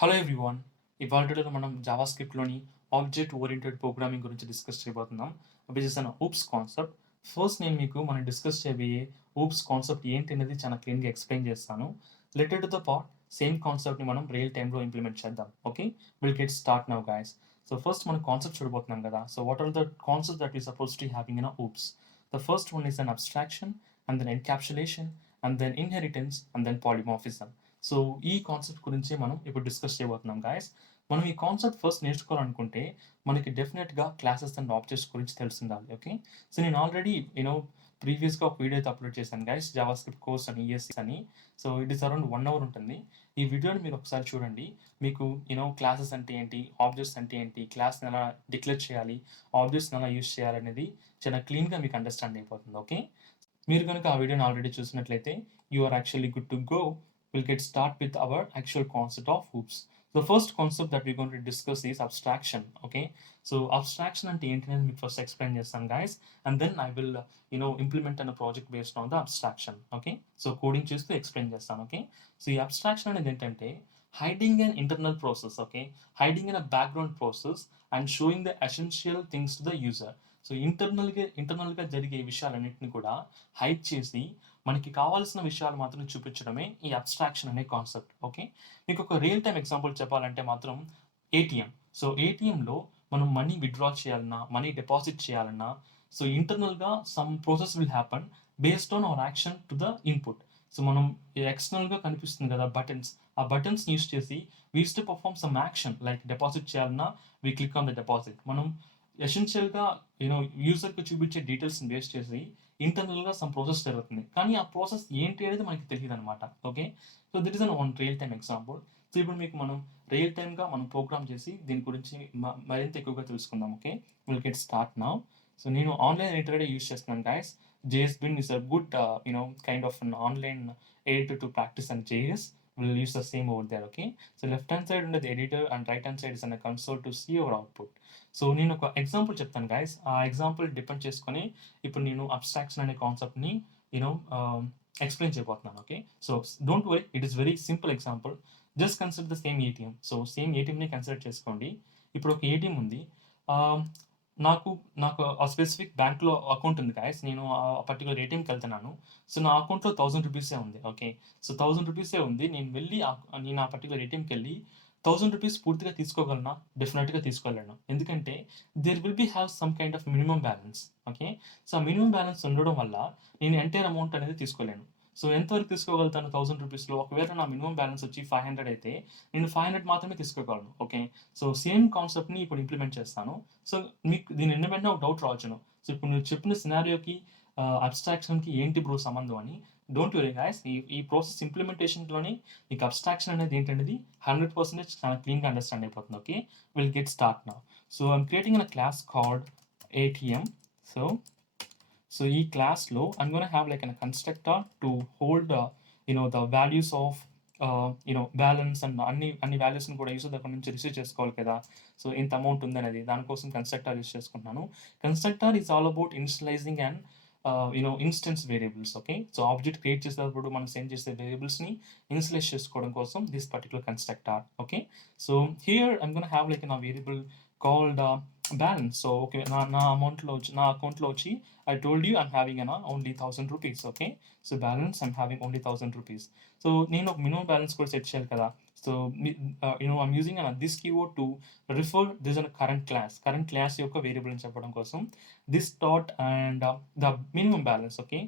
Hello everyone. ఇవాళ వీడియోలో మనం జావాస్క్రిప్ట్లోని ఆబ్జెక్ట్ ఓరియంటెడ్ ప్రోగ్రామింగ్ గురించి డిస్కస్ చేయబోతున్నాం. Which is an oops concept. First నేను మీకు మనం డిస్కస్ చేయబోయే ఊప్స్ కాన్సెప్ట్ ఏంటి అనేది చాలా క్లీన్గా ఎక్స్ప్లెయిన్ చేస్తాను. Related to the part same కాన్సెప్ట్ని మనం రియల్ టైంలో ఇంప్లిమెంట్ చేద్దాం. Okay, will get start now guys. So first మనం కాన్సెప్ట్ చూడబోతున్నాం కదా. So what are the concept that we suppose to having in OOPs. The first one is an abstraction and then encapsulation and then inheritance and then polymorphism. So ఈ concept గురించి మనం ఇప్పుడు డిస్కస్ చేయబోతున్నాం గాయస్. మనం ఈ కాన్సెప్ట్ ఫస్ట్ నేర్చుకోవాలనుకుంటే మనకి డెఫినెట్గా క్లాసెస్ అండ్ ఆబ్జెక్ట్స్ గురించి తెలిసిండాలి. ఓకే, సో నేను ఆల్రెడీ ప్రీవియస్గా ఒక వీడియో అయితే అప్లోడ్ చేశాను గైస్, జావాస్క్రిప్ట్ కోర్స్ అని ఈఎస్సి అని. సో ఇట్ ఈస్ అరౌండ్ 1 hour ఉంటుంది. ఈ వీడియోని మీరు ఒకసారి చూడండి. మీకు క్లాసెస్ అంటే ఏంటి, ఆబ్జెక్ట్స్ అంటే ఏంటి, క్లాస్ని ఎలా డిక్లేర్ చేయాలి, ఆబ్జెక్ట్స్ని ఎలా యూస్ చేయాలనేది చాలా క్లీన్గా మీకు అండర్స్టాండ్ అయిపోతుంది. ఓకే, మీరు కనుక ఆ వీడియోని ఆల్రెడీ చూసినట్లయితే you are actually good to go. We'll get start with our actual concept of hoops. The first concept that we're going to discuss is abstraction. Okay, so abstraction and internet me first explain చేస్తాను guys, and then I will implement a project based on the abstraction. Okay, so coding చేస్తూ explain చేస్తాను. Okay, so ఈ abstraction అనేది ఏంటంటే hiding an internal process. Okay, hiding in a background process and showing the essential things to the user. So ఇంటర్నల్గా జరిగే విషయాలన్నింటినీ కూడా హైడ్ చేసి మనకి కావాల్సిన విషయాలు మాత్రం చూపించడమే ఈ అబ్స్ట్రాక్షన్ అనే కాన్సెప్ట్. ఓకే, మీకు ఒక రియల్ టైం ఎగ్జాంపుల్ చెప్పాలంటే మాత్రం ఏటీఎం. సో ఏటీఎంలో మనం మనీ విత్డ్రా చేయాలన్నా, మనీ డిపాజిట్ చేయాలన్నా, సో ఇంటర్నల్గా some process will happen based on our action to the input. So మనం ఎక్స్టర్నల్గా కనిపిస్తుంది కదా బటన్స్, ఆ బటన్స్ యూస్ చేసి వీస్ to perform some action like deposit చేయాలన్నా we click on the deposit. మనం ఎసెన్షియల్గా యూజర్కి చూపించే డీటెయిల్స్ని బేస్ చేసి ఇంటర్నల్గా సమ్ ప్రాసెస్ జరుగుతుంది, కానీ ఆ ప్రాసెస్ ఏంటి అనేది మనకి తెలియదు అనమాట. Okay, so this is an one real time example. So ఇప్పుడు మీకు మనం రియల్ టైమ్గా మనం ప్రోగ్రామ్ చేసి దీని గురించి మరింత ఎక్కువగా తెలుసుకుందాం. Okay, will get start now. So నేను ఆన్లైన్ ఎడిటర్ యూస్ చేస్తున్నాను guys. JSBin is a good kind of an online editor to practice on JS. We'll use the same over there. Okay, so left hand side under the editor and right hand side is on a console to see our output. So నేను ఒక ఎగ్జాంపుల్ చెప్తాను గైస్. ఆ example depend చేసుకొని ఇప్పుడు నేను అబ్స్ట్రాక్షన్ అనే కాన్సెప్ట్ని explain చేయబోతున్నాను. Okay, so don't worry, it is very simple example. Just consider the same ATM. So same ఏటీఎంని కన్సిడర్ చేసుకోండి. ఇప్పుడు ఒక ఏటీఎం ఉంది. నాకు నాకు ఆ స్పెసిఫిక్ బ్యాంక్లో అకౌంట్ ఉంది గాయస్. నేను ఆ పర్టికులర్ ఏటీఎంకి వెళ్తున్నాను. సో నా అకౌంట్లో 1000 రూపీసే ఉంది. ఓకే, సో 1000 రూపీసే ఉంది. నేను ఆ పర్టికులర్ ఏటీఎంకి వెళ్ళి 1000 రూపీస్ పూర్తిగా తీసుకోగలనా? డెఫినెట్గా తీసుకోగలను. ఎందుకంటే there will be have some kind of minimum balance. Okay, so ఆ మినిమం బ్యాలెన్స్ ఉండడం వల్ల నేను ఎంటైర్ అమౌంట్ అనేది తీసుకోలేను. సో ఎంతవరకు తీసుకోగలుగుతాను 1000 రూపీస్లో? ఒకవేళ నా మినిమం బ్యాలెన్స్ వచ్చి 500 అయితే నేను 500 మాత్రమే తీసుకోగలను. ఓకే, సో సేమ్ కాన్సెప్ట్ని ఇప్పుడు ఇంప్లిమెంట్ చేస్తాను. సో మీకు దీని వెంటనే ఒక డౌట్ రావచ్చును. సో ఇప్పుడు నువ్వు చెప్పిన సినారియోకి అబ్స్ట్రాక్షన్కి ఏంటి బ్రో సంబంధం అని. డోంట్ వరీ గైస్, ఈ ప్రాసెస్ ఇంప్లిమెంటేషన్లోనే మీకు అబ్స్ట్రాక్షన్ అనేది ఏంటనేది 100% చాలా క్లీన్గా అండర్స్టాండ్ అయిపోతుంది. Okay, will get start now. So I'm creating a class called ATM. So ఈ క్లాస్లో I'm gonna have like an constructor to hold the values of balance and అన్ని వాల్యూస్ని కూడా యూజర్ దగ్గర నుంచి రిసీవ్ చేసుకోవాలి కదా. సో ఇంత అమౌంట్ ఉందనేది, దానికోసం కన్స్ట్రక్టర్ యూస్ చేసుకుంటున్నాను. Constructor is all about initialising and instance variables. Okay, so object create చేసేటప్పుడు మనం సెండ్ చేసే వేరియబుల్స్ని ఇనిషియలైజ్ చేసుకోవడం కోసం this particular constructor. Okay, so here I'm gonna have like నా variable called balance. So okay, నా అకౌంట్లో వచ్చి I told you I'm having only 1000 rupees. Okay, so balance I'm having only 1000 rupees. So నేను minimum balance కూడా సెట్ చేయాలి కదా. So I'm using this keyword to refer this is a current class యొక్క వేరియబుల్ అని చెప్పడం కోసం this dot and the minimum balance. Okay,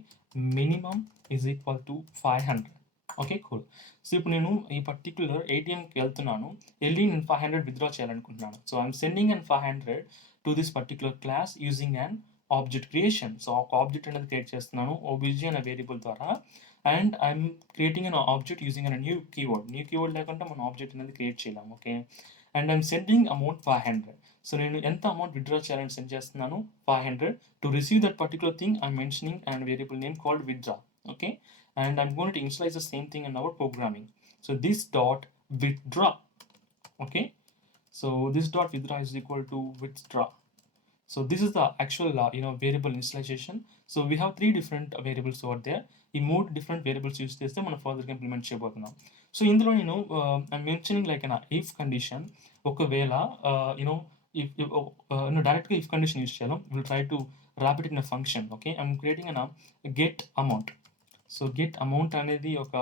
minimum is equal to 500. Okay, cool. So ఇప్పుడు నేను ఈ పర్టిక్యులర్ ఏటీఎంకి వెళ్ళి నేను 500 విత్డ్రా చేయాలనుకుంటున్నాను. So I'm sending and 500 to this particular class using and object creation. So ఒక ఆబ్జెక్ట్ అనేది క్రియేట్ చేస్తున్నాను OBJ అనే వేరియబుల్ ద్వారా. And I'm creating an object using an new keyword లేకుండా మనం ఆబ్జెక్ట్ అనేది క్రియేట్ చేయలేము. Okay, and I'm sending amount 500. సో నేను ఎంత అమౌంట్ విత్డ్రా చేయాలని సెండ్ చేస్తున్నాను? 500. To receive that particular thing I'm mentioning and variable name called withdraw. Okay, and I'm going to initialize the same thing in our programming. So this dot withdraw. Okay, so this dot withdraw is equal to withdraw. So this is the actual variable initialization. So we have 3 different variables over there. ఈ 3 different variables use చేస్తే మనం ఫర్దర్‌గా ఇంప్లిమెంట్ చేయబోతున్నాం. సో ఇందులో నేను I'm mentioning like if condition. ఒకవేళ you know if డైరెక్ట్‌గా if condition use చేయాలి. Will try to wrap it in a function. Okay. I'm creating get amount. So get amount అనేది ఒక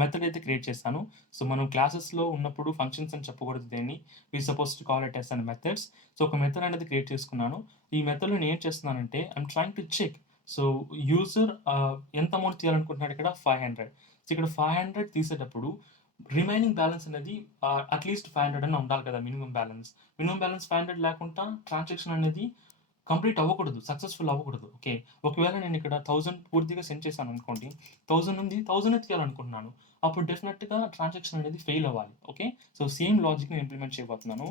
మెథడ్ అయితే క్రియేట్ చేస్తాను. సో మనం క్లాసెస్‌లో ఉన్నప్పుడు ఫంక్షన్స్ అని చెప్పకూడదు దీన్ని. We suppose to call it as methods. So ఒక మెథడ్ అనేది క్రియేట్ చేసుకున్నాను. ఈ మెథడ్‌లో నేను ఏం చేస్తున్నానంటే I'm trying to check. So user ఎంత అమౌంట్ తీయాలనుకుంటున్నాడు ఇక్కడ 500. సో ఇక్కడ 500 తీసేటప్పుడు రిమైనింగ్ బ్యాలెన్స్ అనేది అట్‌లీస్ట్ 500 అన్నా ఉండాలి కదా! Minimum balance. మినిమమ్ బ్యాలెన్స్ 500 లేకుండా ట్రాన్సాక్షన్ అనేది కంప్లీట్ అవ్వకూడదు. సక్సెస్‌ఫుల్ అవ్వకూడదు. ఓకే. ఒకవేళ నేను ఇక్కడ 1000 పూర్తిగా సెండ్ చేశాననుకోండి. 1000 ఉంది. 1000 తీయాలనుకుంటున్నాను. అప్పుడు డెఫినిట్‌గా ట్రాన్సాక్షన్ అనేది ఫెయిల్ అవ్వాలి. ఓకే. సో సేమ్ లాజిక్‌ని ఇంప్లిమెంట్ చేయబోతున్నాను.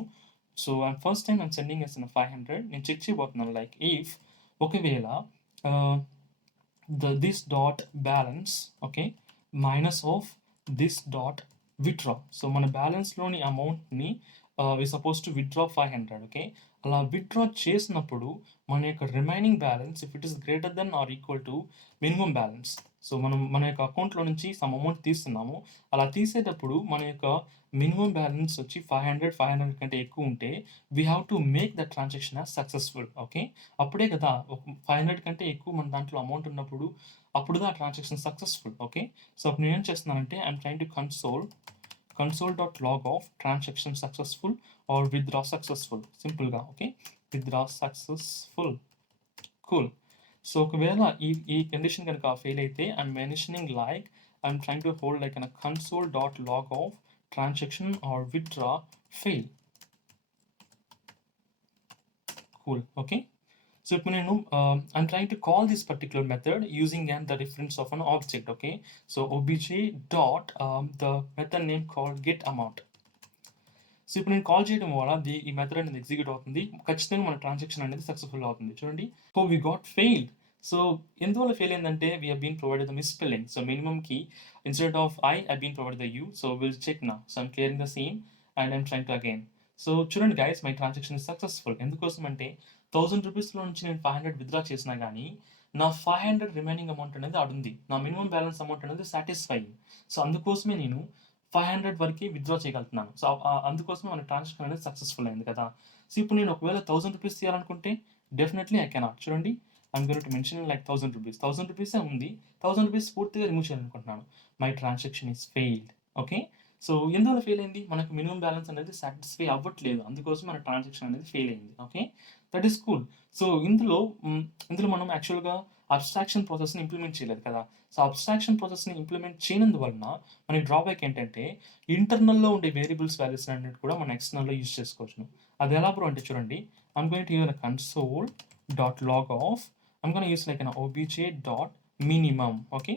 So first time I'm sending as 500. నేను చెక్ చేయబోతున్నాను లైక్ ఇఫ్ ఒకవేళ this dot balance okay minus of this dot withdraw. So మన బ్యాలెన్స్‌లోని అమౌంట్‌ని we suppose to withdraw 500. Okay. అలా విత్‌డ్రా చేసినప్పుడు మన యొక్క remaining balance if it is greater than or equal to minimum balance. So మనం మన యొక్క అకౌంట్‌లో నుంచి సమ్ అమౌంట్ తీస్తున్నాము. అలా తీసేటప్పుడు మన యొక్క మినిమమ్ బ్యాలెన్స్ వచ్చి 500 కంటే ఎక్కువ ఉంటే we have to make that transaction as successful. Okay. అప్పుడే కదా 500 కంటే ఎక్కువ మన దాంట్లో అమౌంట్ ఉన్నప్పుడు అప్పుడుదా ఆ ట్రాన్సాక్షన్ సక్సెస్‌ఫుల్. ఓకే. సో అప్పుడు నేనేం చేస్తున్నానంటే I'm trying to console.log of transaction successful or withdraw successful. సింపుల్‌గా okay. withdraw successful. Cool. So ఒకవేళ ఈ కండిషన్ గనుక ఫెయిల్ అయితే I'm mentioning like I'm trying to hold like console.log of transaction or withdraw fail. Cool. Okay. So ఇప్పుడు నేను I'm trying to call this particular method using the reference of an object. Okay. So obj dot the method name called get amount. So ఇప్పుడు నేను కాల్ చేయడం వల్ల ఈ మెథడ్ అనేది ఎగ్జిక్యూట్ అవుతుంది. ఖచ్చితంగా మన ట్రాన్సాక్షన్ అనేది సక్సెస్‌ఫుల్ అవుతుంది. చూడండి. So we got failed. So ఎందువల్ల ఫెయిల్ అయిందంటే we have been provided the misspelling. So మినిమమ్‌కి instead of I have been provided the U. So will check now. So I'm clearing the same and I'm trying to again. So చూడండి guys my transaction is successful. ఎందుకోసం అంటే ₹1000 నుంచి నేను 500 విత్‌డ్రా చేసినా గానీ నా 500 remaining amount అనేది ఆడుంది. నా మినిమమ్ బ్యాలెన్స్ అమౌంట్ అనేది సాటిస్ఫైయింగ్. సో అందుకోసమే నేను 500 వరకే విత్‌డ్రా చేయగలుగుతున్నాను. సో అందుకోసమే మన ట్రాన్సాక్షన్ అనేది సక్సెస్‌ఫుల్ అయింది కదా! సో ఇప్పుడు నేను ఒకవేళ ₹1000 తీయాలనుకుంటే డెఫినెట్‌లీ ఐ కెనాట్. చూడండి. I'm going to mention like ₹1000. ₹1000 ఉంది. ₹1000 పూర్తిగా రిమూవ్ చేయాలనుకుంటున్నాను. My transaction is failed. Okay. So ఎందువల్ల ఫెయిల్ అయింది? మనకు మినిమమ్ బ్యాలెన్స్ అనేది సాటిస్ఫై అవ్వట్లేదు. అందుకోసం మన ట్రాన్సాక్షన్ అనేది ఫెయిల్ అయింది. Okay. That is cool. So ఇందులో మనం యాక్చువల్‌గా అబ్స్ట్రాక్షన్ ప్రాసెస్‌ని ఇంప్లిమెంట్ చేయలేదు కదా! సో అబ్స్ట్రాక్షన్ ప్రాసెస్‌ని ఇంప్లిమెంట్ చేయనందువలన మనకి డ్రాబ్యాక్ ఏంటంటే ఇంటర్నల్‌లో ఉండే వేరియబుల్స్ వాల్యూస్ అన్నిటిని కూడా మనం ఎక్స్టర్నల్‌లో యూజ్ చేసుకోవచ్చును. అది ఎలా బ్రో అంటే చూడండి. I'm going to use console.log of I'm going to use like an obj.minimum. Okay.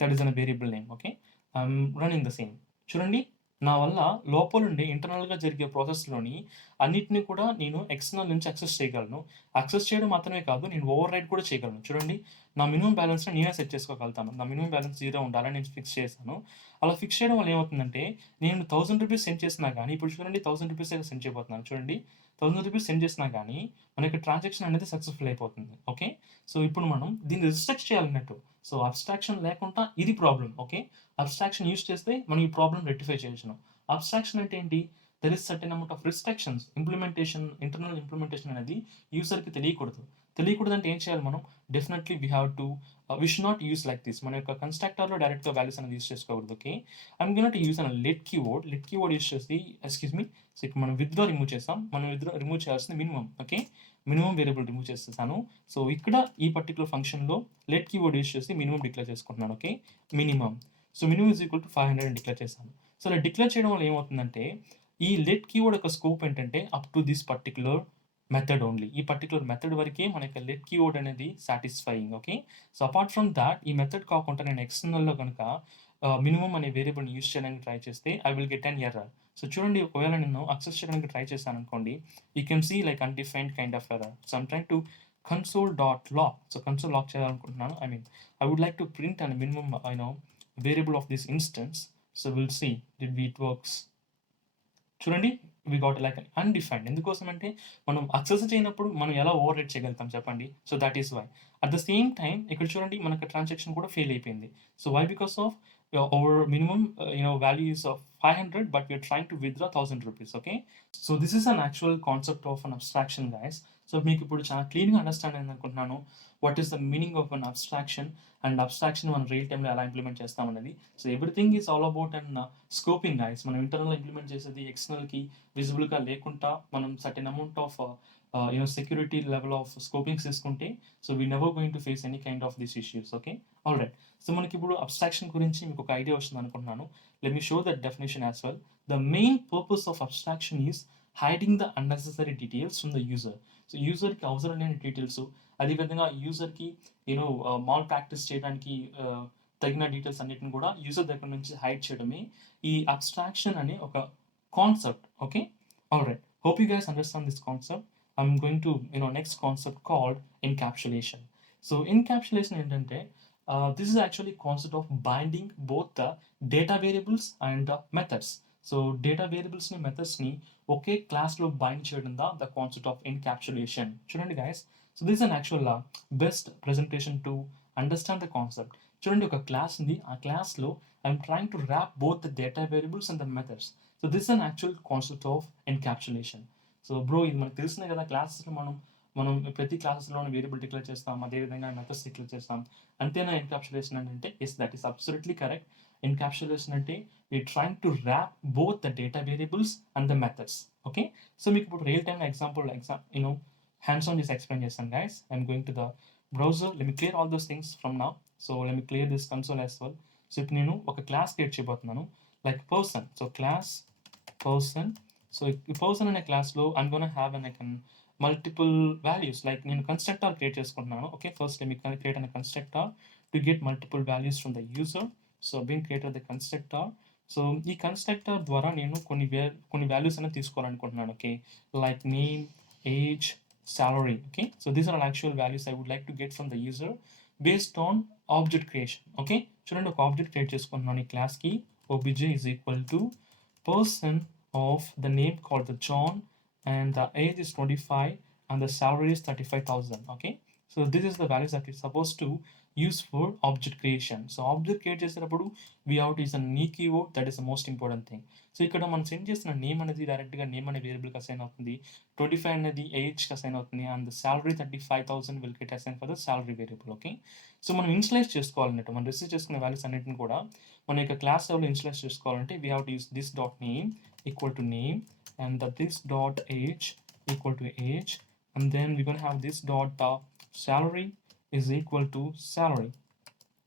That is a variable name. Okay. I'm running the same. చూడండి. నా వల్ల లోపలుండే ఇంటర్నల్‌గా జరిగే ప్రాసెస్‌లోని అన్నిటిని కూడా నేను ఎక్స్టర్నల్ నుంచి యాక్సెస్ చేయగలను. యాక్సెస్ చేయడం మాత్రమే కాదు, నేను ఓవర్ రైడ్ కూడా చేయగలను. చూడండి. నా మినిమమ్ బ్యాలెన్స్‌ని నేనే సెట్ చేసుకోగలుగుతాను. నా మినిమమ్ బ్యాలెన్స్ 0 ఉండాలని నేను ఫిక్స్ చేశాను. అలా ఫిక్స్ చేయడం వల్ల ఏమవుతుందంటే నేను ₹1000 సెండ్ చేసినా గానీ ఇప్పుడు చూడండి ₹1000 సెండ్ చేయబోతున్నాను. చూడండి. ₹1000 సెండ్ చేసినా గానీ మనకి ట్రాన్సాక్షన్ అనేది సక్సెస్‌ఫుల్ అయిపోతుంది. ఓకే. సో ఇప్పుడు మనం దీన్ని రిస్ట్రిక్ట్ చేయాలన్నట్టు. సో అబ్స్ట్రాక్షన్ లేకుండా ఇది ప్రాబ్లమ్. ఓకే. అబ్స్ట్రాక్షన్ యూజ్ చేస్తే మనం ఈ ప్రాబ్లమ్ రెక్టిఫై చేయొచ్చును. అబ్స్ట్రాక్షన్ అంటే ఏంటి? There is certain amount of restrictions. Internal implementation అనేది యూజర్‌కి తెలియకూడదు. తెలియకూడదంటే ఏం చేయాలి మనం? Definitely we should not use like this. మన యొక్క కన్‌స్ట్రక్టర్‌లో డైరెక్ట్‌గా వాల్యూస్ అనేది యూజ్ చేసుకోకూడదు. Okay. I'm going to use let keyword. Let keyword use చేసి సో ఇక్కడ మనం విత్‌డ్రా రిమూవ్ చేసాం. మనం రిమూవ్ చేయాల్సింది minimum. Okay. Minimum variable remove చేసేసాను. సో ఇక్కడ ఈ పర్టిక్యులర్ ఫంక్షన్‌లో లెట్ కీవర్డ్ యూజ్ చేసి మినిమమ్ డిక్లేర్ చేసుకుంటున్నాను. Okay. Minimum. So minimum is equal to 500 అని డిక్లేర్ చేశాను. సో అలా డిక్లేర్ చేయడం వల్ల ఏమవుతుందంటే ఈ లెట్ కీవర్డ్ యొక్క స్కోప్ ఏంటంటే up to this particular method only. ఈ పర్టిక్యులర్ మెథడ్ వరకే మన యొక్క లెట్ కీవర్డ్ అనేది satisfying. Okay. So apart from that ఈ మెథడ్ కాకుండా నేను ఎక్స్టర్నల్‌లో గనుక మినిమమ్ అనే వేరియబుల్‌ని యూజ్ చేయడానికి ట్రై చేస్తే I will get an error. So చూడండి ఒకవేళ నేను యాక్సెస్ చేయడానికి ట్రై చేశాననుకోండి you can see like undefined kind of error. So I'm trying to console.log. So console log చేయాలనుకుంటున్నాను. I would like to print a minimum variable of this instance. So we'll see it works. చూడండి we got like undefined. ఎందుకోసం అంటే మనం యాక్సెస్ చేయనప్పుడు మనం ఎలా over right చేయగలుగుతాం చెప్పండి? So, that is why. At the same time ఇక్కడ చూడండి మనకు ట్రాన్సాక్షన్ కూడా ఫెయిల్ అయిపోయింది. So, why? Because of our minimum value is of 500 but we are trying to withdraw 1000 rupees. Okay, so this is an actual concept of an abstraction, guys. So మీకు ఇప్పుడు చాలా క్లీన్గా understand అయింది అనుకుంటున్నాను what is the meaning of an abstraction and abstraction మనం real టైంలో ఎలా implement చేస్తామనేది. So everything is all about and scoping, guys. మనం ఇంటర్నల్ ఇంప్లిమెంట్ చేసేది ఎక్స్టర్నల్కి విజిబుల్గా లేకుండా మనం certain amount of security level of scopings తీసుకుంటే so we never going to face any kind of this issues. Okay, all right. So మనకి ఇప్పుడు abstraction గురించి మీకు ఒక ఐడియా వస్తుంది అనుకుంటున్నాను. Let me show that definition as well. The main purpose of abstraction is hiding the unnecessary details from the user. So యూజర్కి అవసరం లేని డీటెయిల్స్, అదేవిధంగా యూజర్కి మాల్ ప్రాక్టీస్ చేయడానికి తగిన డీటెయిల్స్ అన్నిటిని కూడా యూజర్ దగ్గర నుంచి హైడ్ చేయడమే ఈ అబ్స్ట్రాక్షన్ అనే ఒక concept. Okay, all right. Hope you guys understand this concept. I'm going to next concept called encapsulation. So encapsulation ఏంటంటే this is actually concept of binding both the data variables and the methods. So data variables ని methods ని ఒకే క్లాస్ లో బైండ్ చేయడం the concept of encapsulation. చూడండి guys, so this is an actual best presentation to understand the concept. చూడండి ఒక క్లాస్ ఉంది, ఆ క్లాస్ లో I'm trying to wrap both the data variables and the methods. So this is an actual concept of encapsulation. So bro ఇది మనకు తెలిసినే కదా, క్లాసెస్లో మనం ప్రతి క్లాసెస్లో వేరియబుల్ డిక్లేర్ చేస్తాం, అదేవిధంగా మెథడ్స్ డిక్లేర్ చేస్తాం. అంతేనా ఎన్కాప్సులేషన్ అంటే? Yes, that is absolutely correct. Encapsulation అంటే we trying to wrap both the data variables and the methods. Okay, so మీకు ఇప్పుడు real time example hands on చేసి ఎక్స్ప్లెయిన్ చేస్తాను guys. I'm going to the browser. Let me clear all those things from now. So let me clear this console as well. So ఇప్పుడు నేను ఒక class create చేయబోతున్నాను, like person. So class person. So ఈ పర్సన్ అనే క్లాస్లో I'm gonna have an multiple values. Like నేను constructor create చేసుకుంటున్నాను. Okay, first let me create an constructor to get multiple values from the user. So being created the constructor. So ఈ constructor ద్వారా నేను కొన్ని values అనేది తీసుకోవాలనుకుంటున్నాను. Okay, like name, age, salary. Okay, so these are all actual values I would like to get from the user based on object creation. Okay, చూడండి ఒక object create చేసుకుంటున్నాను ఈ క్లాస్కి. obj is equal to person of the name called the John and the age is 25 and the salary is 35,000. Okay, so this is the values that we're supposed to use for object creation. So object create చేసేటప్పుడు we have to use a new keyword. That is the most important thing. So ఇక్కడ మనం సెండ్ చేసిన నేమ్ అనేది డైరెక్ట్గా నేమ్ అనే వేరియబుల్కి అసైన్ అవుతుంది, 25 అనేది ఏజ్కి అసైన్ అవుతుంది, and the salary 35,000 will get assign for the salary variable. Okay, so మనం ఇన్స్లైజ్ చేసుకోవాలన్నట్టు మనం రిసీవ్ చేసుకునే వాల్యూస్ అన్నింటిని కూడా మన యొక్క క్లాస్ లెవెల్లో ఇన్స్లైజ్ చేసుకోవాలంటే we have to use this dot name equal to name and the this dot age equal to age, and then we're going to have this dot the salary is equal to salary.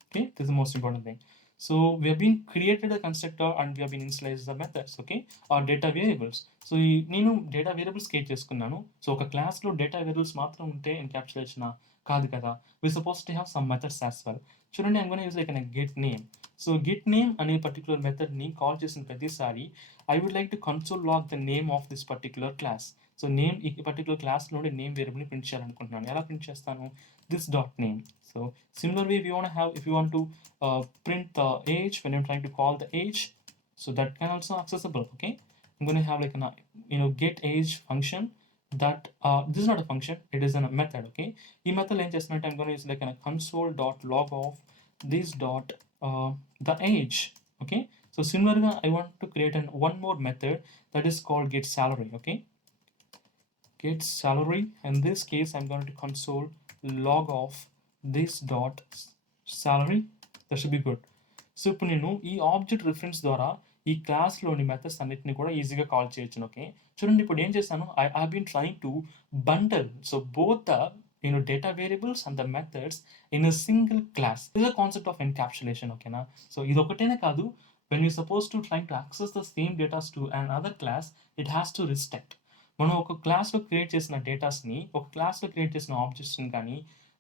Okay, this is the most important thing. So we have been created a constructor and we have been initialized the methods. Okay, or data variables. So నేను data variables create చేసుకున్నాను. So ఒక క్లాస్లో data variables మాత్రం ఉంటే encapsulation కాదు కదా, we suppose to have some methods as well. చూడండి I'm gonna use like get name. So get name అనే పర్టికులర్ మెథడ్ని కాల్ చేసిన ప్రతిసారి I would like to console log the name of this particular class. So name ఈ పర్టికులర్ క్లాస్లో నేమ్ వేరియబుల్ని ప్రింట్ చేయాలనుకుంటున్నాను. ఎలా ప్రింట్ చేస్తాను? This dot name. So similar way if you want to print the age when you're trying to call the age, so that can also accessible. Okay, I'm going to have like an get age function that this is not a function, it is a method. Okay, ఈ method ఏం చేస్తున్నట్టు I'm going to use like a console dot log of this dot the age. Okay, so similarly I want to create one more method that is called get salary. Okay, get salary. In this case I'm going to console log of this dot salary. That should be good. So ఇప్పుడు నేను ఈ object reference ద్వారా ఈ క్లాస్లోని మెథడ్స్ అన్నిటిని కూడా ఈజీగా కాల్ చేయొచ్చు. ఓకే, చూడండి ఇప్పుడు ఏం చేస్తాను, I been trying to bundle so both the data variables and the methods in a single class. Is a concept of encapsulation. ఓకేనా, సో ఇది ఒకటేనే కాదు, when you suppose to trying to access the same datas to and other class it has to restrict. మనం ఒక క్లాస్లో క్రియేట్ చేసిన డేటాస్ని, ఒక క్లాస్లో క్రియేట్ చేసిన ఆబ్జెక్ట్స్ని కానీ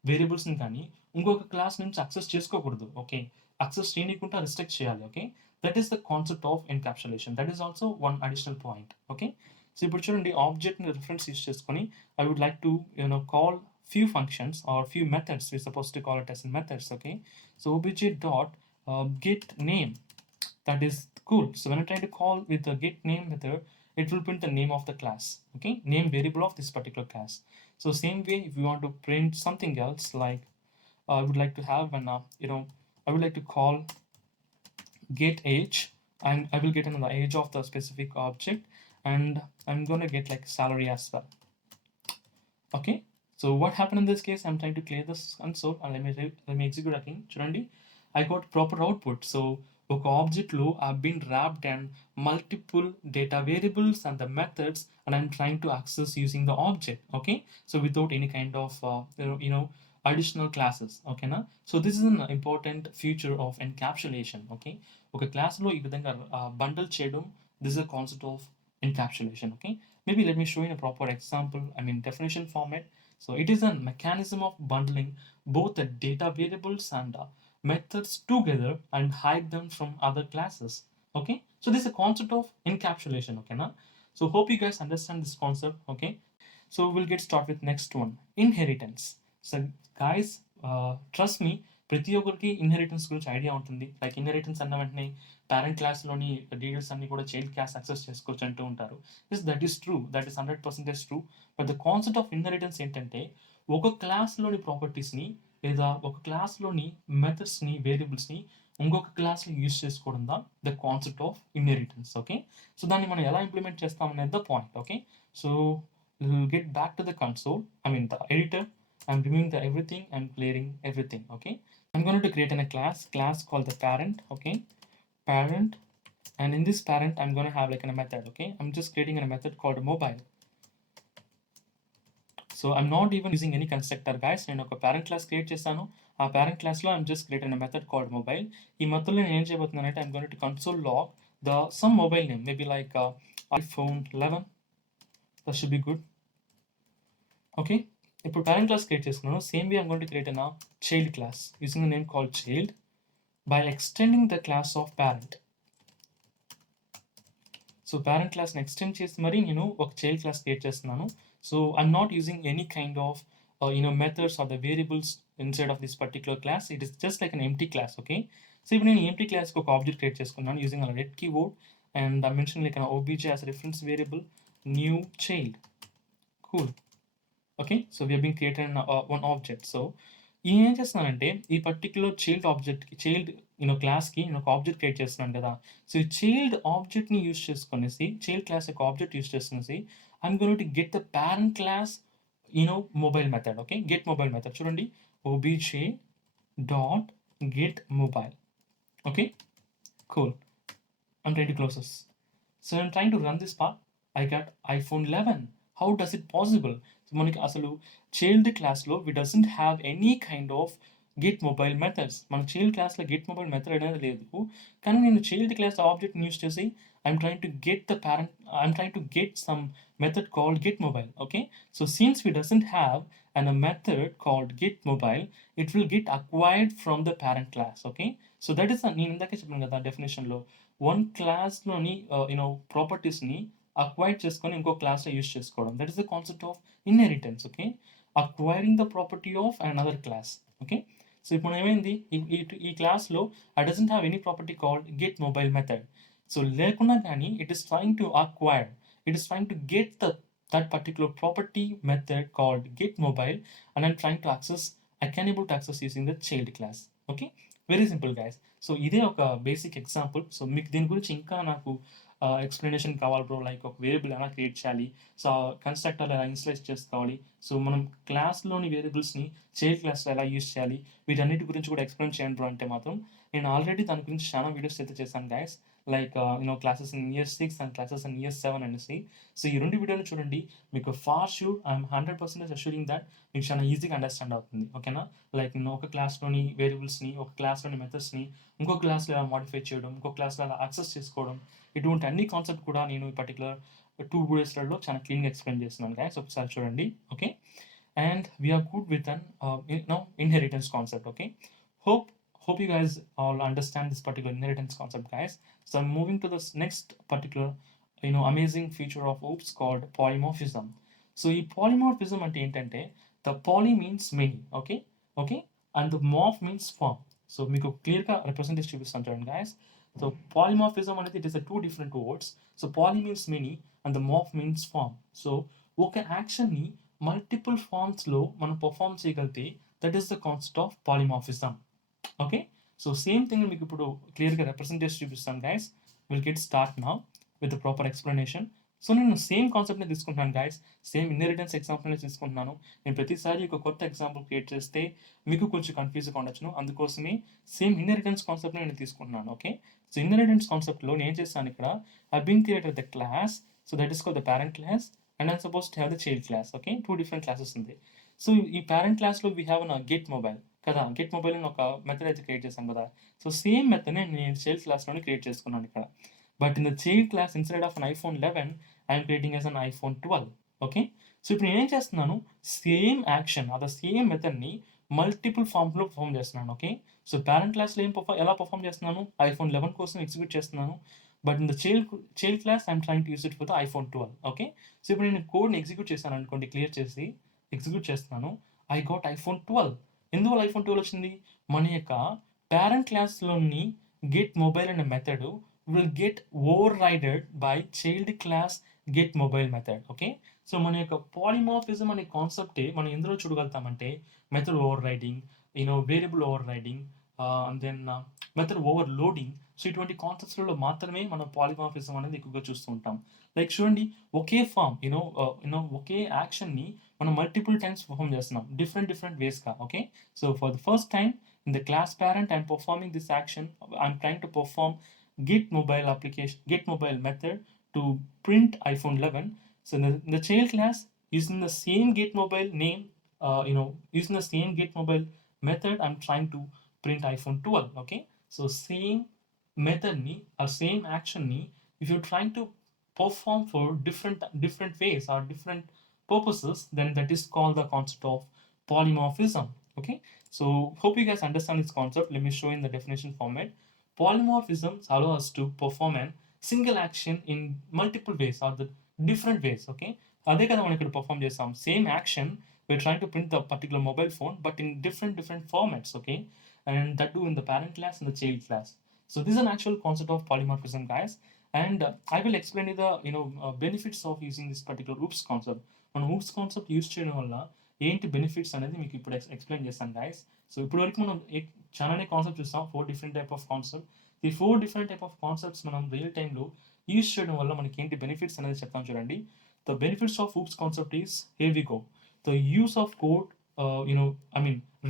వేరియబుల్స్ని కానీ ఇంకొక క్లాస్ నుంచి యాక్సెస్ చేసుకోకూడదు. ఓకే, యాక్సెస్ చేయకుండా రిస్ట్రిక్ట్ చేయాలి. Okay, that is the concept of encapsulation. That is also one additional point. Okay, so ఇప్పుడు చూడండి ఆబ్జెక్ట్ని రిఫరెన్స్ యూస్ చేసుకొని I would like to call few functions or few methods. We're supposed to call it as methods. Okay, so obj dot get name, that is Cool. So when I try to call with the get name method, it will print the name of the class. Okay, name variable of this particular class. So same way, if you want to print something else, like I would like to have an I would like to call get age, and I will get another age of the specific object, and I'm gonna get like salary as well. Okay, so what happened in this case, I'm trying to clear this console and let me execute again. Chudandi, I got proper output. So ఒక object లో I've been wrapped in multiple data variables and the methods, and I'm trying to access using the object. Okay, so without any kind of additional classes. Okay na? So this is an important feature of encapsulation. Okay, ఒక class లో ఈ విధంగా bundle చేయడం, this is a concept of encapsulation. Okay, maybe let me show you a proper example, definition format. So it is a mechanism of bundling both the data variables and methods together and hide them from other classes. Okay, so this is a concept of encapsulation. Okay na? So hope you guys understand this concept. Okay, so we'll get started with next one, inheritance. So guys, trust me, ప్రతి ఒక్కరికి ఇన్హెరిటెన్స్ గురించి ఐడియా ఉంటుంది. Like inheritance అన్న వెంటనే పేరెంట్ క్లాస్లోని డీటెయిల్స్ అన్ని కూడా child class access చేసుకోవచ్చు అంటూ ఉంటారు. That is true, that is 100% true. But the concept of inheritance ఏంటంటే, ఒక క్లాస్లోని ప్రాపర్టీస్ని లేదా ఒక క్లాస్లోని మెథడ్స్ని, వేరియబుల్స్ని ఇంకొక క్లాస్లో యూజ్ చేసుకోవడం the concept of inheritance. Okay, so దాన్ని మనం ఎలా ఇంప్లిమెంట్ చేస్తామనేది the point. Okay, so we'll get back to the console, the editor. I'm removing the everything and clearing everything. Okay, I'm going to create a class called the parent. Okay, parent, and in this parent I'm going to have like a method. Okay, I'm just creating a method called mobile. So I'm not even using any constructor, guys. నేను ఒక parent class create చేస్తాను. ఆ parent class లో I'm just creating a method called mobile. ఈ method లో నేను ఏం చేయబోతున్నానంటే, I'm going to console log the some mobile name, maybe like iPhone 11. That should be good. Okay, ఇప్పుడు parent class create చేసుకున్నాను. Same way I'm going to create a child class using the name called child by extending the class of parent. So parent క్లాస్ని extend చేసి మరి నేను ఒక child class create చేస్తున్నాను. So I'm not using any kind of methods or the variables inside of this particular class. It is just like an empty class. Okay, so ఇప్పుడు నేను empty క్లాస్కి ఒక ఆబ్జెక్ట్ క్రియేట్ చేసుకున్నాను using a red keyboard, and I mention like OBJ as a reference variable, new child. Cool. Okay, so we have been created one object. So ఏం చేస్తున్నానంటే, ఈ particular child ఆబ్జెక్ట్కి, చైల్డ్ క్లాస్కి నేను ఒక ఆబ్జెక్ట్ క్రియేట్ చేస్తున్నాను కదా. సో ఈ చైల్డ్ ఆబ్జెక్ట్ని యూస్ చేసుకునేసి, చైల్డ్ క్లాస్ యొక్క ఆబ్జెక్ట్ యూస్ చేసుకునేసి, I'm going to get the parent class mobile method. Okay, get mobile method చూడండి, OBJ dot get mobile. Okay, cool. I'm trying to close this. So I'm trying to run this part. I got iPhone 11. How does it possible? So మనకి అసలు child క్లాస్లో we doesn't have any kind of get mobile methods. మన child క్లాస్లో get mobile method అనేది లేదు. కానీ నేను child class ఆబ్జెక్ట్ని యూస్ చేసి I'm trying to get the parent, I'm trying to get some method called get mobile. Okay, so since we doesn't have a method called get mobile, it will get acquired from the parent class. Okay, so that is నేను ఇందాకే చెప్పాను కదా డెఫినేషన్లో, వన్ క్లాస్లోని ప్రాపర్టీస్ని అక్వైర్ చేసుకొని ఇంకో క్లాస్లో యూస్ చేసుకోవడం, that is the concept of inheritance. Okay, acquiring the property of another class. Okay, so ఇప్పుడు ఏమైంది, ఈ క్లాస్లో I doesn't have any property called get mobile method. So లేకున్నా కానీ it is trying to acquire, it is trying to get that particular property method called get mobile, and I'm trying to access, I can able to access using the child class. Okay, very simple guys. So ఇదే ఒక basic example. So మీకు దీని గురించి ఇంకా నాకు ఎక్స్ప్లెనేషన్ కావాలి bro, like ఒక వేరియబుల్ ఎలా క్రియేట్ చేయాలి, సో కన్స్ట్రక్టర్ ఎలా ఇన్స్టైజ్ చేసుకోవాలి, సో మనం క్లాస్లోని వేరియబుల్స్ని చైల్డ్ క్లాస్లో ఎలా యూస్ చేయాలి, వీటన్నిటి గురించి కూడా ఎక్స్ప్లెయిన్ చేయండి బ్రో అంటే మాత్రం నేను ఆల్రెడీ దాని గురించి చాలా వీడియోస్ అయితే చేశాను guys, like classes in year 6 and classes in year 7 అనేసి. సో ఈ రెండు వీడియోలు చూడండి, మీకు far sure I'm 100% assuring that మీకు చాలా ఈజీగా అండర్స్టాండ్ అవుతుంది. ఓకేనా, లైక్ ఒక క్లాస్లోని వేరియబుల్స్ని, ఒక క్లాస్లోని మెథడ్స్ని ఇంకో క్లాస్లో ఎలా మాడిఫై చేయడం, ఇంకో క్లాస్లో ఎలా యాక్సెస్ చేసుకోవడం, ఇటువంటి అన్ని కాన్సెప్ట్ కూడా నేను ఈ పర్టికులర్ 2 వీడియోస్లలో చాలా క్లీన్గా ఎక్స్ప్లెయిన్ చేస్తున్నాను గైస్, ఒకసారి చూడండి. Okay, and we're good with an inheritance concept. Okay, hope you guys all understand this particular inheritance concept, guys. So I'm moving to this next particular amazing feature of OOPS called polymorphism. So ఈ polymorphism అంటే ఏంటంటే, the poly means many. Okay, and the morph means form. So మీకు క్లియర్గా representation చూపిస్తాను చూడండి guys. So polymorphism అనేది it is two different words. So poly means many and the morph means form. So ఒక యాక్షన్ని మల్టిపుల్ ఫార్మ్స్లో మనం perform చేయగలిగితే that is the concept of polymorphism. Okay, so same thing మీకు ఇప్పుడు క్లియర్గా రిప్రజెంటేషన్ చూపిస్తాను guys. Will get start now with the proper explanation. So నేను సేమ్ కాన్సెప్ట్ని తీసుకుంటున్నాను గైస్, సేమ్ ఇన్హెరిటెన్స్ ఎగ్జాంపుల్ని తీసుకుంటున్నాను. నేను ప్రతిసారి ఒక కొత్త ఎగ్జాంపుల్ క్రియేట్ చేస్తే మీకు కొంచెం కన్ఫ్యూజ్గా ఉండొచ్చును, అందుకోసమే సేమ్ ఇన్హెరిటెన్స్ కాన్సెప్ట్ని నేను తీసుకుంటున్నాను. ఓకే, సో ఇన్హెరిటెన్స్ కాన్సెప్ట్లో నేను చేస్తాను ఇక్కడ I been created the class, so that is called the parent class and I'm suppose to have the child class. Okay, two different classes ఉంది. సో ఈ పేరెంట్ క్లాస్లో we have an get mobile కదా, get mobile అని ఒక మెథడ్ అయితే క్రియేట్ చేశాం కదా. So same మెథడ్ని నేను చైల్డ్ క్లాస్లోనే క్రియేట్ చేసుకున్నాను ఇక్కడ. But in the child class instead of an iPhone 11 I'm creating as an iPhone 12. Okay, so ఇప్పుడు నేనేం చేస్తున్నాను, సేమ్ యాక్షన్ అదే సేమ్ మెథడ్ని మల్టిపుల్ ఫామ్స్లో పర్ఫామ్ చేస్తున్నాను. ఓకే, సో పేరెంట్ క్లాస్లో ఎలా పర్ఫామ్ చేస్తున్నాను, iPhone 11 కోసం ఎగ్జిక్యూట్ చేస్తున్నాను. But in the child class I'm trying to use it for the iPhone 12. Okay, so ఇప్పుడు నేను కోడ్ని ఎగ్జిక్యూట్ చేశాను అనుకోండి, క్లియర్ చేసి ఎగ్జిక్యూట్ చేస్తున్నాను. I got iPhone 12. ఎందువల్ల iPhone 12 వచ్చింది, మన యొక్క పేరెంట్ క్లాస్లోని గెట్ మొబైల్ అనే method will get overrided by child class get mobile method. Okay, so మన యొక్క పాలిమార్ఫిజం అనే కాన్సెప్టే మనం ఎందులో చూడగలుగుతామంటే method overriding, variable overriding, and then method overloading. So ఇటువంటి కాన్సెప్ట్స్లలో మాత్రమే మనం పాలిమార్ఫిజం అనేది ఎక్కువగా చూస్తూ ఉంటాం. లైక్ చూడండి, ఒకే ఫామ్ ఒకే యాక్షన్ని మనం మల్టిపుల్ టైమ్స్ పర్ఫామ్ చేస్తున్నాం డిఫరెంట్ వేస్గా. Okay, so for the first time in the class parent I'm performing this action, I'm trying to perform get mobile method to print iPhone 11. So the child class using the same get mobile name, using the same get mobile method I'm trying to print iPhone 12. Okay, so same method ni or same action ni if you're trying to perform for different ways or different purposes, then that is called the concept of polymorphism. Okay, so hope you guys understand this concept. Let me show in the definition format. Polymorphisms allow us to perform a single action in multiple ways or the different ways. Okay, అదే కదా మనం ఇక్కడ పర్ఫామ్ చేస్తాం, same action we're trying to print the particular mobile phone but in different formats. Okay, and that too in the parent class and the child class. So this is an actual concept of polymorphism, guys, and I will explain you the benefits of using this particular oops concept. మనం oops concept use చేయడం వల్ల ఏంటి benefits అనేది మీకు ఇప్పుడు ఎక్స్ప్లెయిన్ చేస్తాను guys. So ఇప్పటివరకు మనం చాలానే కాన్సెప్ట్ చూస్తాం, 4 డిఫరెంట్ టైప్ ఆఫ్ కాన్సెప్ట్. ఈ 4 డిఫరెంట్ టైప్ ఆఫ్ కాన్సెప్ట్స్ మనం రియల్ టైంలో యూస్ చేయడం వల్ల మనకి ఏంటి బెనిఫిట్స్ అనేది చెప్తాం చూడండి. The benefits of oops concept is here we go. The use of code,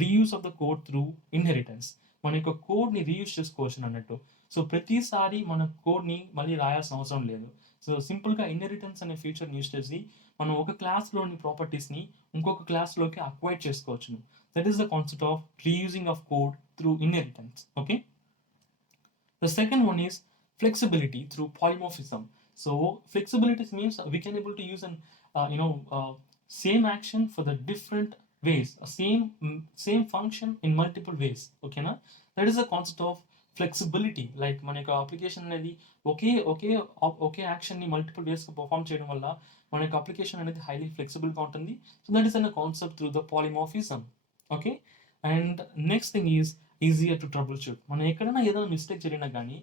reuse of the code through inheritance. మన యొక్క కోడ్ని రీయూస్ చేసుకోవచ్చు అన్నట్టు. సో ప్రతిసారి మన కోడ్ని మళ్ళీ రాయాల్సిన అవసరం లేదు. సో సింపుల్గా ఇన్హెరిటెన్స్ అనే ఫీచర్ని యూస్ చేసి మనం ఒక క్లాస్లోని ప్రాపర్టీస్ని ఇంకొక క్లాస్లోకి అక్వైర్ చేసుకోవచ్చు. That is the concept of reusing of code through inheritance. Okay, the second one is flexibility through polymorphism. So flexibility means we can able to use an same action for the different ways, same function in multiple ways. Okay na, that is the concept of flexibility. Like మన యొక్క అప్లికేషన్ అనేది ఒకే యాక్షన్ని మల్టిపుల్ వేస్గా పర్ఫామ్ చేయడం వల్ల మన యొక్క అప్లికేషన్ అనేది హైలీ ఫ్లెక్సిబుల్గా ఉంటుంది. So that is an concept through the polymorphism. Okay, and next thing is easier to trouble shoot. మనం ఎక్కడైనా ఏదైనా మిస్టేక్ జరిగినా కానీ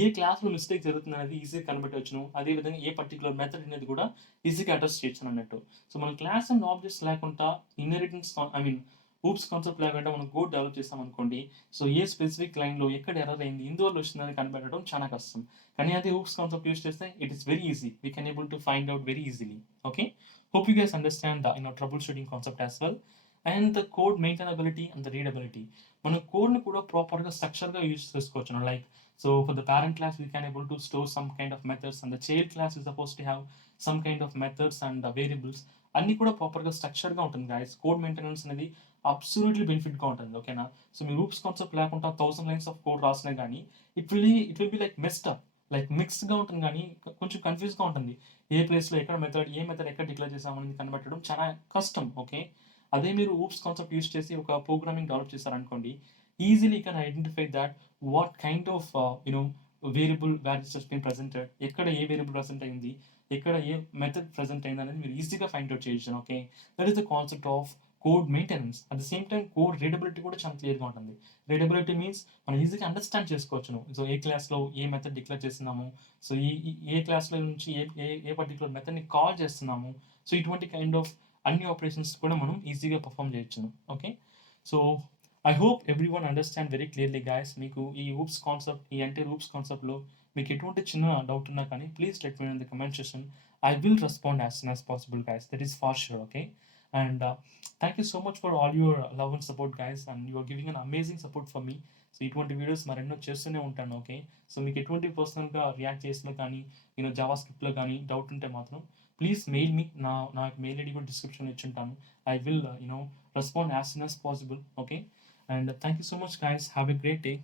ఏ క్లాస్లో మిస్టేక్ జరుగుతుంది అనేది ఈజీగా కనిపెట్టవచ్చును. అదేవిధంగా ఏ పర్టికులర్ మెథడ్ అనేది కూడా ఈజీగా అడ్రస్ చేయొచ్చు అన్నట్టు. సో మన క్లాస్ అండ్ ఆబ్జెక్ట్స్ లేకుండా ఇన్హెరిటెన్స్ oops కాన్సెప్ట్ లేకుండా మనం కోడ్ డెవలప్ చేస్తాం అనుకోండి, సో ఏ స్పెసిఫిక్ లైన్లో ఎక్కడ ఎర్రర్ అయింది, ఇందువల్ల వచ్చిందని కనిపెట్టడం చాలా కష్టం. కానీ అదే oops కాన్సెప్ట్ యూస్ చేస్తే it is very easy, we can able to find out very easily. Okay, hope you guys understand the trouble shooting concept as well. And the code maintainability and the readability. మనం కోడ్ని కూడా ప్రాపర్గా స్ట్రక్చర్గా యూస్ చేసుకోవచ్చు. Like so for the parent class we can able to store some kind of methods and the child class is suppose to have some kind of methods and variables. అన్నీ కూడా ప్రాపర్గా స్ట్రక్చర్గా ఉంటుంది గైస్. కోడ్ మెయింటెనెన్స్ అనేది అబ్సల్యూట్లీ బెనిఫిట్గా ఉంటుంది. ఓకేనా, సో మీ oops concept లేకుండా 1000 లైన్స్ ఆఫ్ కోడ్ రాసినా కానీ it will be like messed up, like మిక్స్డ్గా ఉంటుంది, కానీ కొంచెం కన్ఫ్యూజ్గా ఉంటుంది. ఏ ప్లేస్లో ఎక్కడ ఏ మెథడ్ ఎక్కడ డిక్లేర్ చేసామనేది కనిపెట్టడం చాలా కష్టం. ఓకే, అదే మీరు oops కాన్సెప్ట్ యూస్ చేసి ఒక ప్రోగ్రామింగ్ డెవలప్ చేశారనుకోండి, easily can identify that what kind of variable values has been presented, ఎక్కడ ఏ వేరియబుల్ ప్రెజెంట్ అయింది, ఎక్కడ ఏ మెథడ్ ప్రెజెంట్ అయింది అనేది మీరు ఈజీగా ఫైండ్ అవుట్ చేయొచ్చు. Okay, that is the concept of code maintenance, at the same time code readability కూడా చాలా క్లియర్‌గా ఉంటుంది. రీడబిలిటీ మీన్స్ మనం ఈజీగా అండర్‌స్టాండ్ చేసుకోవచ్చును. సో, ఏ క్లాస్‌లో ఏ మెథడ్ డిక్లేర్ చేస్తున్నాము, సో, ఈ ఈ ఏ క్లాస్‌లో నుంచి ఏ ఏ ఏ పర్టిక్యులర్ మెథడ్‌ని కాల్ చేస్తున్నాము. సో, ఇటువంటి కైండ్ ఆఫ్ అన్ని ఆపరేషన్స్ కూడా మనం ఈజీగా పర్ఫార్మ్ చేయొచ్చును. Okay. So, I hope everyone understand very clearly guys. మీకు ఈ ఊప్స్ కాన్సెప్ట్, ఈ ఎంటైర్ ఊప్స్ కాన్సెప్ట్‌లో మీకు ఎటువంటి చిన్న డౌట్ ఉన్నా కానీ please let me know in the comment section. I will respond as soon as possible, guys. That is for sure, okay? And thank you so much for all your love and support, guys. And you are giving an amazing support for me. So ఇటువంటి వీడియోస్ మరెన్నో చేస్తూనే ఉంటాను, okay? So మీకు ఎటువంటి పర్సనల్గా రియాక్ట్ చేసినా కానీ, జావా స్క్రిప్ట్లో కానీ డౌట్ ఉంటే మాత్రం ప్లీజ్ మెయిల్ మీ. నా మెయిల్ ఐడి కూడా డిస్క్రిప్షన్లో ఇచ్చుంటాను. I will respond as soon as possible, okay? And thank you so much, guys. Have a great day.